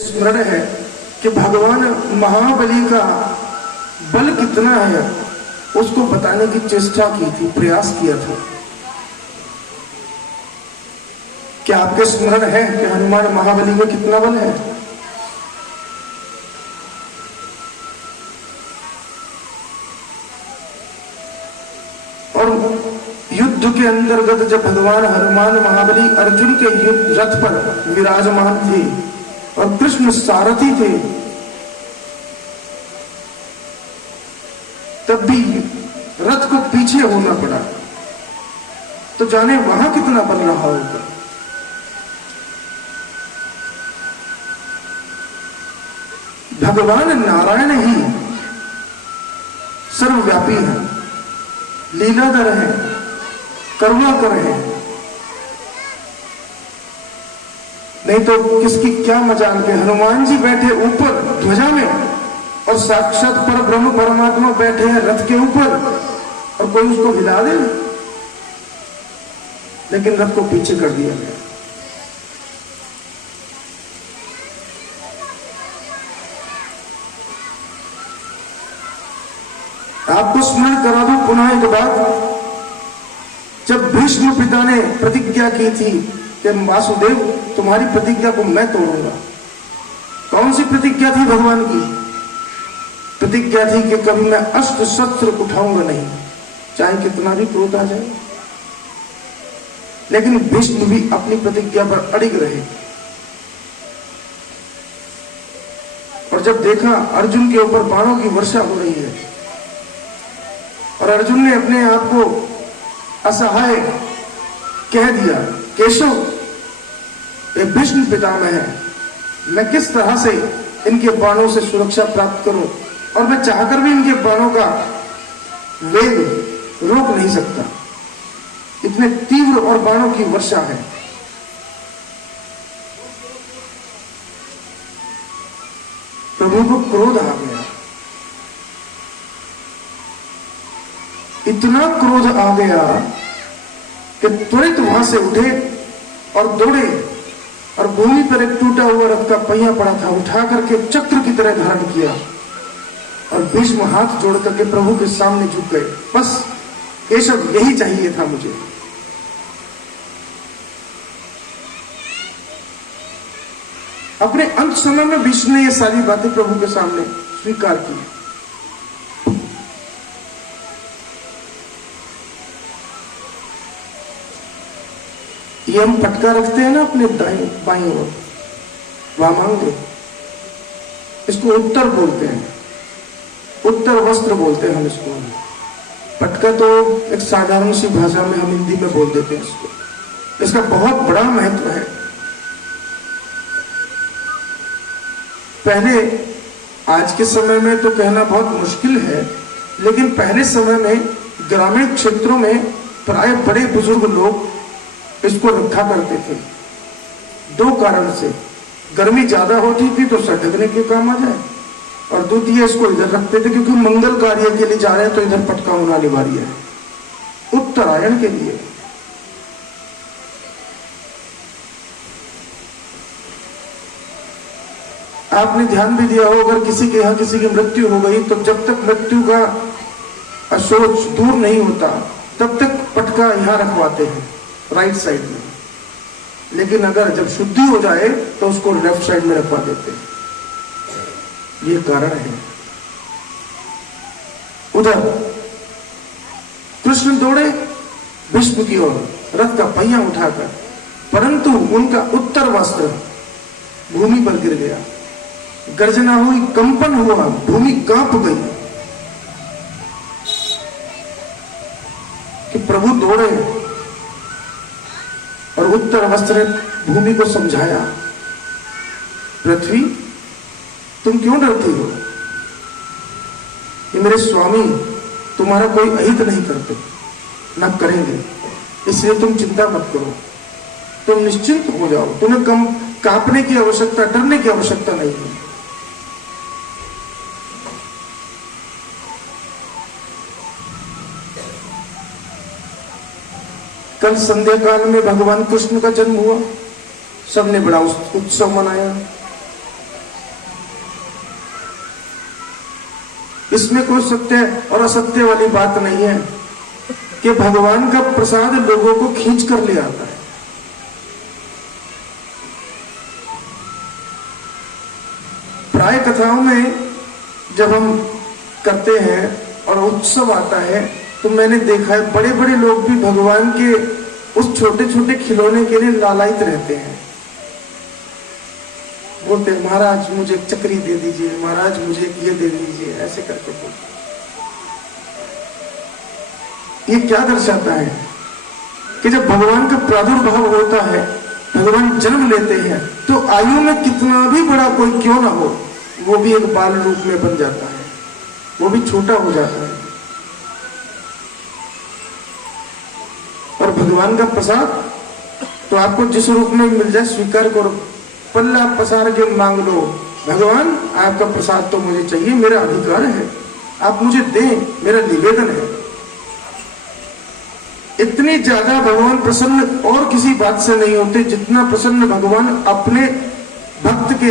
स्मरण है कि भगवान महाबली का बल कितना है उसको बताने की चेष्टा की थी, प्रयास किया था। क्या आपके स्मरण है कि हनुमान महाबली में कितना बल है? और युद्ध के अंतर्गत जब भगवान हनुमान महाबली अर्जुन के युद्ध रथ पर विराजमान थे और कृष्ण सारथी थे, तब भी रथ को पीछे होना पड़ा। तो जाने वहां कितना बल रहा होगा। भगवान नारायण ही सर्वव्यापी है, लीलाधर है, करुणाकर है। नहीं तो किसकी क्या मजाल के हनुमान जी बैठे ऊपर ध्वजा में और साक्षात पर ब्रह्म परमात्मा बैठे हैं रथ के ऊपर और कोई उसको हिला दे। लेकिन रथ को पीछे कर दिया गया। आपको स्मरण करा दूं पुनः एक बात। जब भीष्म पिता ने प्रतिज्ञा की थी कि वासुदेव तुम्हारी प्रतिज्ञा को मैं तोड़ूंगा, कौन सी प्रतिज्ञा थी भगवान की? प्रतिज्ञा थी कि कभी मैं अस्त्र शस्त्र उठाऊंगा नहीं, चाहे कितना भी क्रोध आ जाए। लेकिन भीष्म भी अपनी प्रतिज्ञा पर अड़िग रहे। और जब देखा अर्जुन के ऊपर बाणों की वर्षा हो रही है और अर्जुन ने अपने आप को असहाय कह दिया, केशव ये भीष्म पितामह है, मैं किस तरह से इनके बाणों से सुरक्षा प्राप्त करूं, और मैं चाहकर भी इनके बाणों का वेग रोक नहीं सकता, इतने तीव्र और बाणों की वर्षा है। प्रभु को क्रोध आ गया, इतना क्रोध आ गया कि तुरंत वहां से उठे और दौड़े और भूमि पर एक टूटा हुआ रथ का पहिया पड़ा था, उठा करके चक्र की तरह धारण किया और भीष्म हाथ जोड़ करके प्रभु के सामने झुक गए। बस केशव यही चाहिए था मुझे। अपने अंत समय में भीष्म ने ये सारी बातें प्रभु के सामने स्वीकार की। ये हम पटका रखते हैं ना अपने दाएं बाईं ओर, वामांग, इसको उत्तर बोलते हैं, उत्तर वस्त्र बोलते हैं हम इसको। पटका तो एक साधारण सी भाषा में हम हिंदी में बोल देते हैं इसको। इसका बहुत बड़ा महत्व है। पहले, आज के समय में तो कहना बहुत मुश्किल है, लेकिन पहले समय में ग्रामीण क्षेत्रों में प्राय बड़े बुजुर्ग लोग इसको रखा करते थे। दो कारण से, गर्मी ज्यादा होती थी तो सर ढकने के काम आ जाए, और द्वितीय इसको इधर रखते थे क्योंकि मंगल कार्य के लिए जा रहे हैं तो इधर पटका होना अनिवार्य है, उत्तरायण के लिए। आपने ध्यान भी दिया हो, अगर किसी के यहां किसी की मृत्यु हो गई तो जब तक मृत्यु का सोच दूर नहीं होता तब तक पटका यहां रखवाते हैं राइट साइड में, लेकिन अगर जब शुद्धि हो जाए तो उसको लेफ्ट साइड में रखवा देते हैं। ये कारण है। उधर कृष्ण दौड़े भीष्म की ओर रथ का पहिया उठाकर, परंतु उनका उत्तर वस्त्र भूमि पर गिर गया। गर्जना हुई, कंपन हुआ, भूमि कांप गई कि प्रभु दौड़े और उत्तर वस्त्र भूमि को समझाया, पृथ्वी तुम क्यों डरती हो? ये मेरे स्वामी तुम्हारा कोई अहित नहीं करते, न करेंगे, इसलिए तुम चिंता मत करो, तुम निश्चिंत हो जाओ, तुम्हें कम कांपने की आवश्यकता, डरने की आवश्यकता नहीं है। कल संध्या काल में भगवान कृष्ण का जन्म हुआ, सबने बड़ा उत्सव मनाया। इसमें कोई सत्य और असत्य वाली बात नहीं है कि भगवान का प्रसाद लोगों को खींच कर ले आता है। प्राय कथाओं में जब हम करते हैं और उत्सव आता है तो मैंने देखा है बड़े बड़े लोग भी भगवान के उस छोटे छोटे खिलौने के लिए लालायित रहते हैं। बोलते हैं महाराज मुझे एक चक्री दे दीजिए, महाराज मुझे एक ये दे दीजिए, ऐसे करके बोलते। ये क्या दर्शाता है कि जब भगवान का प्रादुर्भाव होता है, भगवान जन्म लेते हैं, तो आयु में कितना भी बड़ा कोई क्यों ना हो, वो भी एक बाल रूप में बन जाता है, वो भी छोटा हो जाता है। और भगवान का प्रसाद तो आपको जिस रूप में मिल जाए स्वीकार करो, पल्ला पसार के मांग लो, भगवान आपका प्रसाद तो मुझे चाहिए, मेरा अधिकार है, आप मुझे दें, मेरा निवेदन है। इतनी ज्यादा भगवान प्रसन्न और किसी बात से नहीं होते जितना प्रसन्न भगवान अपने भक्त के